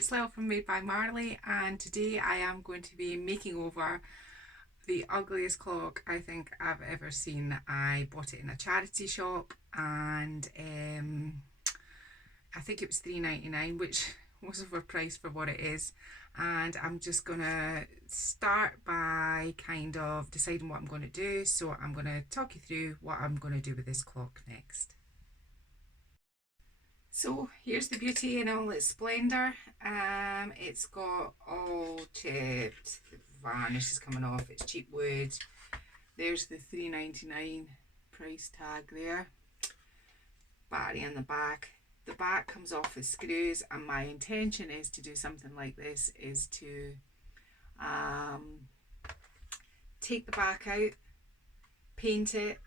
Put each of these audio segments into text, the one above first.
it's Lil from Made by Marley, and today I am going to be making over the ugliest clock I think I've ever seen. I bought it in a charity shop, and I think it was £3.99, which was overpriced for what it is. And I'm just gonna start by kind of deciding what I'm going to do. So I'm going to talk you through what I'm going to do with this clock next. So here's the beauty in all its splendour. It's got all chipped, the varnish is coming off, it's cheap wood. There's the £3.99 price tag there. Battery in the back. The back comes off with screws, and my intention is to do something like this, is to take the back out, paint it,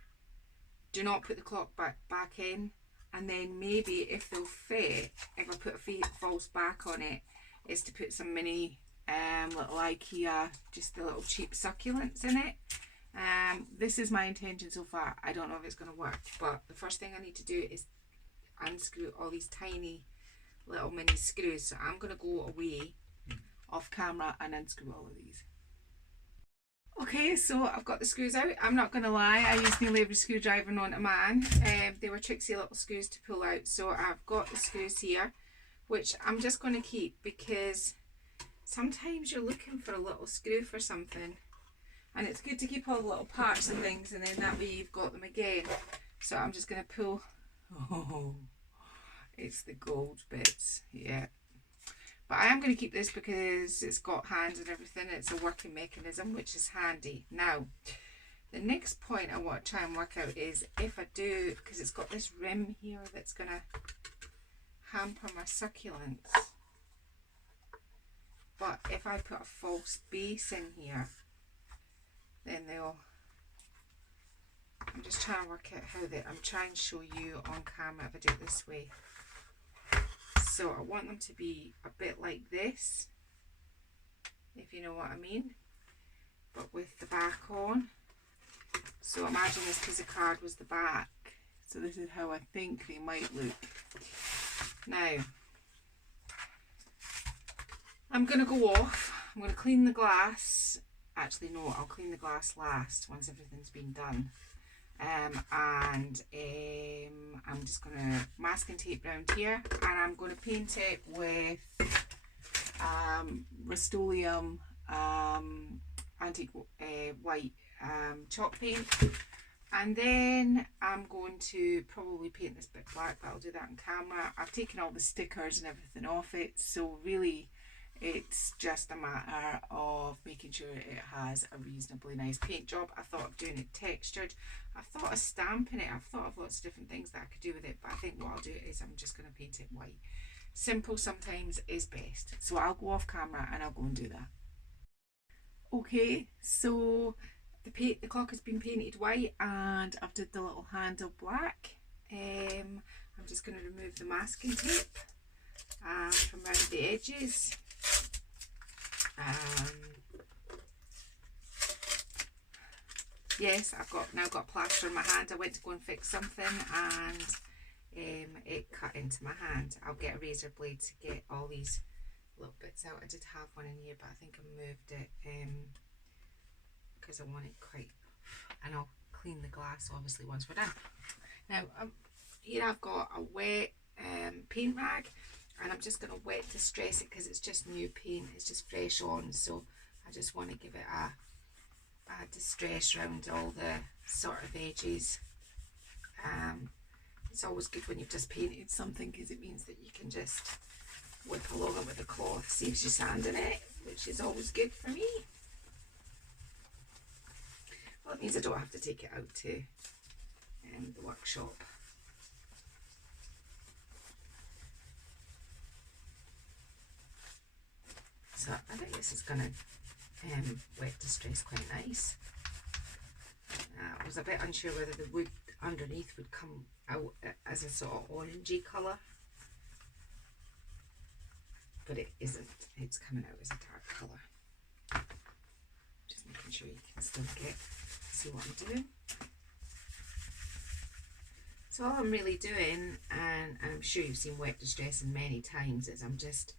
do not put the clock back in, and then maybe if they'll fit, if I put a false back on it, is to put some mini little IKEA, just the little cheap succulents in it. This is my intention so far. I don't know if it's going to work, but the first thing I need to do is unscrew all these tiny little mini screws. So I'm going to go away off camera and unscrew all of these. Okay, so I've got the screws out. I'm not going to lie, I used nearly every screwdriver known to man. They were tricksy little screws to pull out. So I've got the screws here, which I'm just going to keep because sometimes you're looking for a little screw for something. And it's good to keep all the little parts and things, and then that way you've got them again. So I'm just going to pull. Oh, it's the gold bits, yeah. But I am going to keep this because it's got hands and everything. It's a working mechanism, which is handy. Now, the next point I want to try and work out is if I do, because it's got this rim here that's going to hamper my succulents. But if I put a false base in here, then they'll... I'm just trying to work out how I'm trying to show you on camera if I do it this way. So I want them to be a bit like this, if you know what I mean, but with the back on. So imagine this piece of card was the back. So this is how I think they might look. Now, I'm going to go off. I'm going to clean the glass. Actually, no, I'll clean the glass last once everything's been done. I'm just going to masking tape around here, and I'm going to paint it with Rust-Oleum antique white chalk paint, and then I'm going to probably paint this bit black, but I'll do that on camera. I've taken all the stickers and everything off it, so really it's just a matter of making sure it has a reasonably nice paint job. I thought of doing it textured. I thought of stamping it. I've thought of lots of different things that I could do with it, but I think what I'll do is I'm just going to paint it white. Simple sometimes is best. So I'll go off camera and I'll go and do that. Okay, so the clock has been painted white, and I've did the little handle black. I'm just going to remove the masking tape from around the edges. Yes, I've now got plaster in my hand. I went to go and fix something, and it cut into my hand. I'll get a razor blade to get all these little bits out. I did have one in here, but I think I moved it because I want it quite, and I'll clean the glass obviously once we're done. Now here I've got a wet paint rag, and I'm just going to wet distress it because it's just new paint, it's just fresh on, so I just want to give it a distress around all the sort of edges. It's always good when you've just painted something because it means that you can just whip along it with a cloth, saves you sanding it, which is always good for me. Well, it means I don't have to take it out to the workshop. So I think this is going to wet distress quite nice. I was a bit unsure whether the wood underneath would come out as a sort of orangey colour, but it isn't. It's coming out as a dark colour. Just making sure you can still see what I'm doing. So all I'm really doing, and I'm sure you've seen wet distressing many times, is I'm just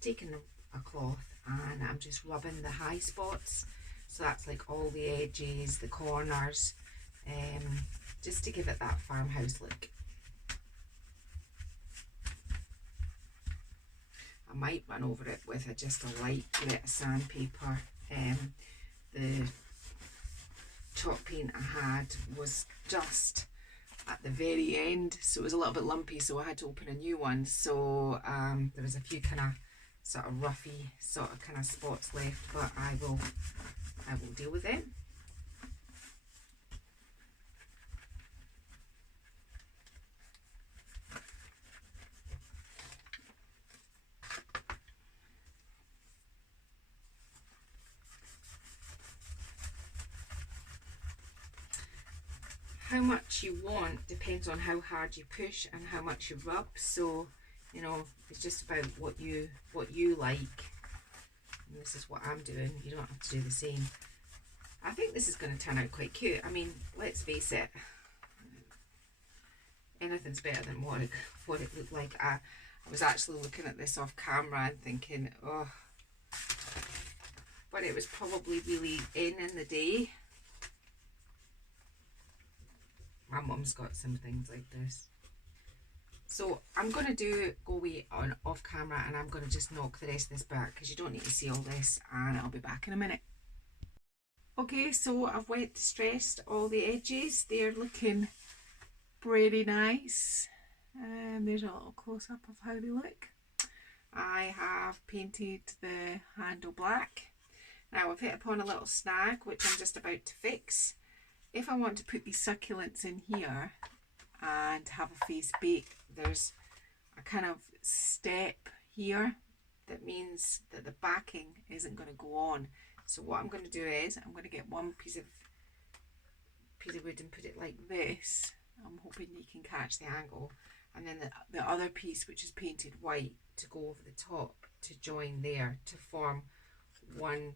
taking a cloth and I'm just rubbing the high spots. So that's like all the edges, the corners, just to give it that farmhouse look. I might run over it with just a light bit of sandpaper. The chalk paint I had was just at the very end, so it was a little bit lumpy, so I had to open a new one. So there was a few kind of sort of roughy sort of kind of spots left, but I will deal with it. How much you want depends on how hard you push and how much you rub. So, you know, it's just about what you like. And this is what I'm doing. You don't have to do the same. I think this is going to turn out quite cute. I mean, let's face it, anything's better than what it looked like. I was actually looking at this off camera and thinking, oh, but it was probably really in the day. My mum's got some things like this. So I'm going to go away on off camera and I'm going to just knock the rest of this back because you don't need to see all this, and I'll be back in a minute. Okay, so I've wet distressed all the edges. They're looking pretty nice. There's a little close-up of how they look. I have painted the handle black. Now I've hit upon a little snag which I'm just about to fix. If I want to put these succulents in here and have a face bake, there's a kind of step here that means that the backing isn't going to go on. So what I'm going to do is I'm going to get one piece of wood and put it like this. I'm hoping you can catch the angle, and then the other piece, which is painted white, to go over the top to join there to form one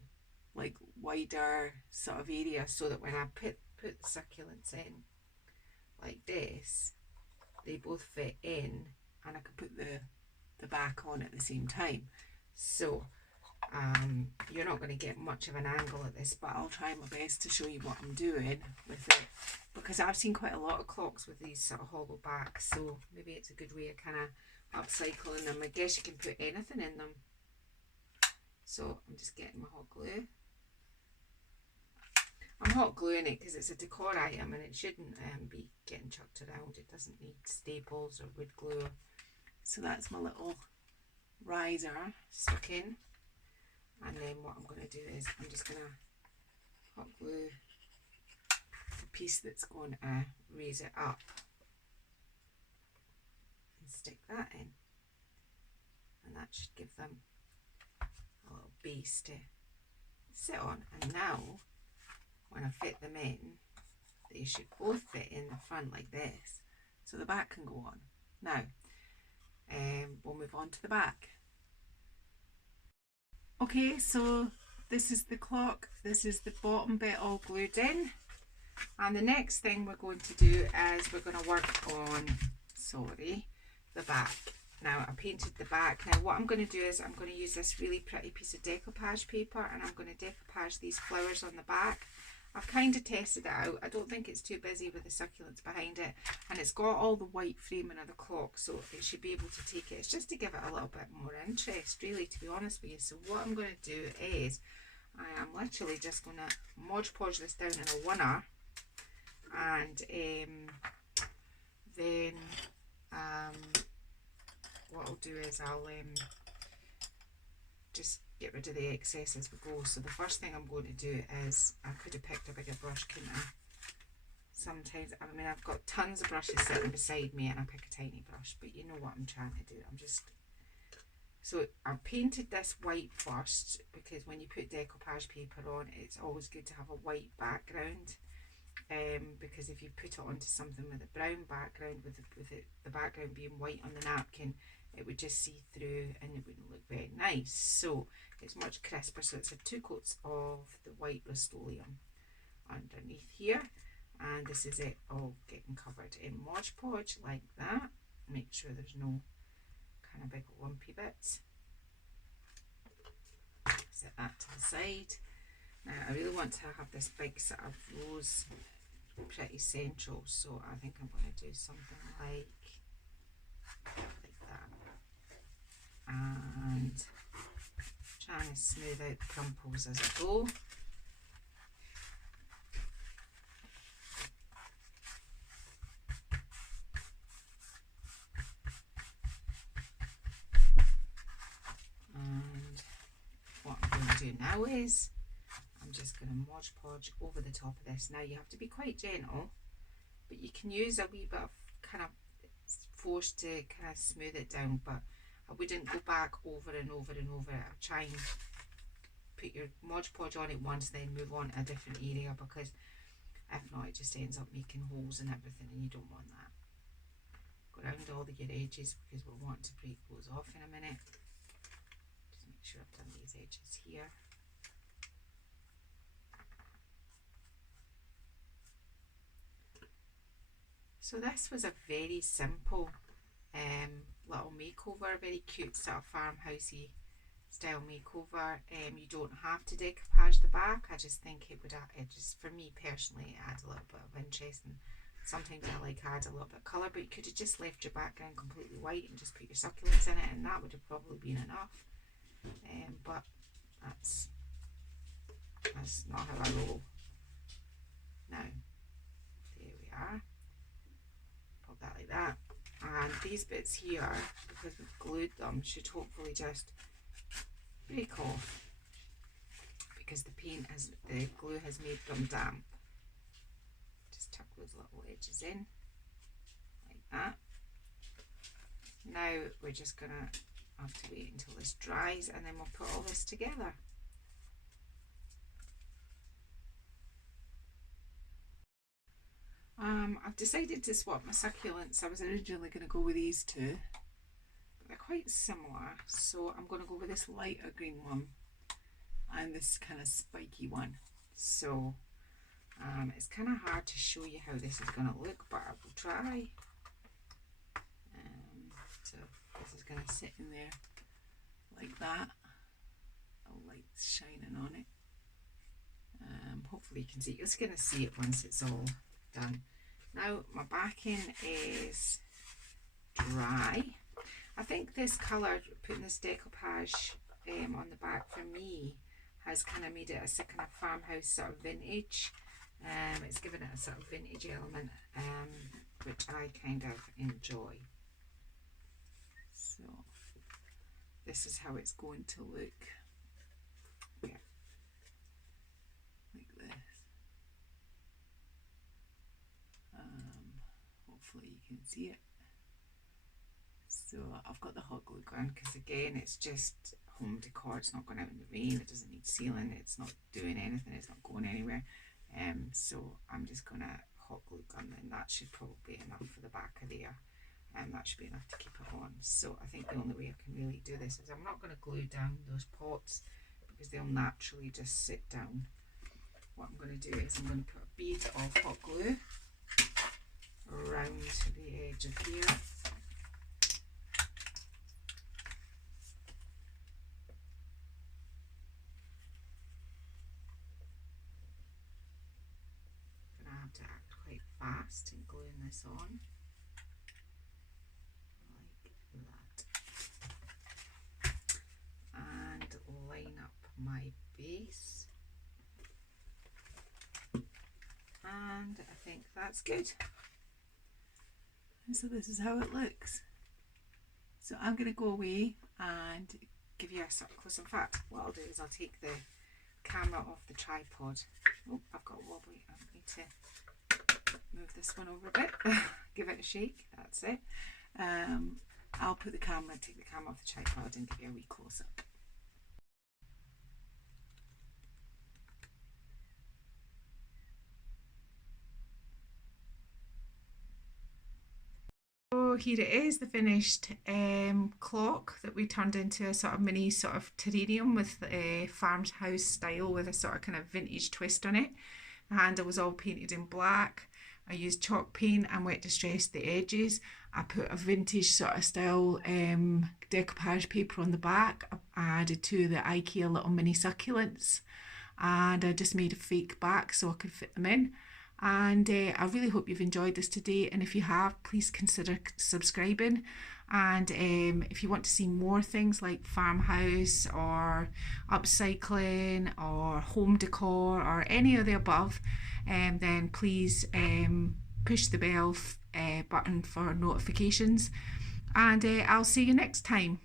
like wider sort of area, so that when I put the succulents in like this, they both fit in and I can put the back on at the same time. So you're not going to get much of an angle at this, but I'll try my best to show you what I'm doing with it, because I've seen quite a lot of clocks with these sort of hollow backs, so maybe it's a good way of kind of upcycling them. I guess you can put anything in them. So I'm just getting my hot glue. I'm hot gluing it because it's a decor item and it shouldn't be getting chucked around. It doesn't need staples or wood glue. So that's my little riser stuck in. And then what I'm going to do is I'm just going to hot glue the piece that's going to raise it up and stick that in. And that should give them a little base to sit on. And now, when I fit them in, they should both fit in the front like this, so the back can go on. Now, we'll move on to the back. Okay, so this is the clock, this is the bottom bit all glued in, and the next thing we're going to do is we're going to work on, the back. Now I painted the back. Now what I'm going to do is I'm going to use this really pretty piece of decoupage paper and I'm going to decoupage these flowers on the back. I've kind of tested it out. I don't think it's too busy with the succulents behind it, and it's got all the white framing of the clock, so it should be able to take it. It's just to give it a little bit more interest, really, to be honest with you. So what I'm going to do is I am literally just going to Mod Podge this down in a winner, and then what I'll do is I'll just get rid of the excess as we go. So the first thing I'm going to do is, I could have picked a bigger brush, couldn't I? Sometimes, I mean, I've got tons of brushes sitting beside me and I pick a tiny brush, but you know what I'm trying to do. So I've painted this white first, because when you put decoupage paper on, it's always good to have a white background, because if you put it onto something with a brown background, with the background being white on the napkin, it would just see through and it wouldn't look very nice. So it's much crisper. So it's 2 coats of the white Rust-Oleum underneath here, and this is it all getting covered in Mod Podge like that. Make sure there's no kind of big lumpy bits. Set that to the side. Now I really want to have this big sort of rose pretty central, so I think I'm going to do something like that, and trying to smooth out the crumples as I go. And what I'm going to do now is I'm just going to Mod Podge over the top of this. Now you have to be quite gentle, but you can use a wee bit of kind of force to kind of smooth it down, but I wouldn't go back over and over and over. I'll try and put your Mod Podge on it once, then move on to a different area, because if not, it just ends up making holes and everything, and you don't want that. Go around all your edges, because we'll want to break those off in a minute. Just make sure I've done these edges here. So this was a very simple little makeover, very cute sort of farmhousey style makeover. You don't have to decoupage the back. I just think it would, just for me personally, add a little bit of interest, and sometimes I like add a little bit of colour, but you could have just left your background completely white and just put your succulents in it, and that would have probably been enough. But that's not how I roll. Now, there we are. Pop that like that. And these bits here, because we've glued them, should hopefully just break off, because the glue has made them damp. Just tuck those little edges in like that. Now we're just gonna have to wait until this dries, and then we'll put all this together. I've decided to swap my succulents. I was originally going to go with these two, but they're quite similar, so I'm going to go with this lighter green one and this kind of spiky one. So it's kind of hard to show you how this is going to look, but I will try. So this is going to sit in there like that. The light's shining on it. Hopefully you can see. You're just going to see it once it's all done. Now my backing is dry. I think this colour, putting this decoupage on the back, for me has kind of made it a kind of farmhouse sort of vintage. It's given it a sort of vintage element, which I kind of enjoy. So this is how it's going to look. Yeah. Like this. Hopefully you can see it. So I've got the hot glue gun, because again it's just home decor. It's not going out in the rain, it doesn't need sealing, it's not doing anything, it's not going anywhere. So I'm just going to hot glue gun, and that should probably be enough for the back of there, and that should be enough to keep it on. So I think the only way I can really do this is I'm not going to glue down those pots, because they'll naturally just sit down. What I'm going to do is I'm going to put a bead of hot glue around the edge of here. I'm going to have to act quite fast in gluing this on, like that, and line up my base, and I think that's good. And so this is how it looks. So I'm going to go away and give you a sort of close. In fact, what I'll do is I'll take the camera off the tripod. Oh, I've got a wobbly. I need to move this one over a bit. Give it a shake. That's it. I'll put the camera, take the camera off the tripod, and give you a wee close up. So here it is, the finished clock that we turned into a sort of mini sort of terrarium with a farmhouse style with a sort of kind of vintage twist on it. The handle was all painted in black. I used chalk paint and wet distress the edges. I put a vintage sort of style decoupage paper on the back. I added two of the IKEA little mini succulents, and I just made a fake back so I could fit them in. And I really hope you've enjoyed this today, and if you have, please consider subscribing. And if you want to see more things like farmhouse or upcycling or home decor or any of the above, then please push the bell button for notifications, and I'll see you next time.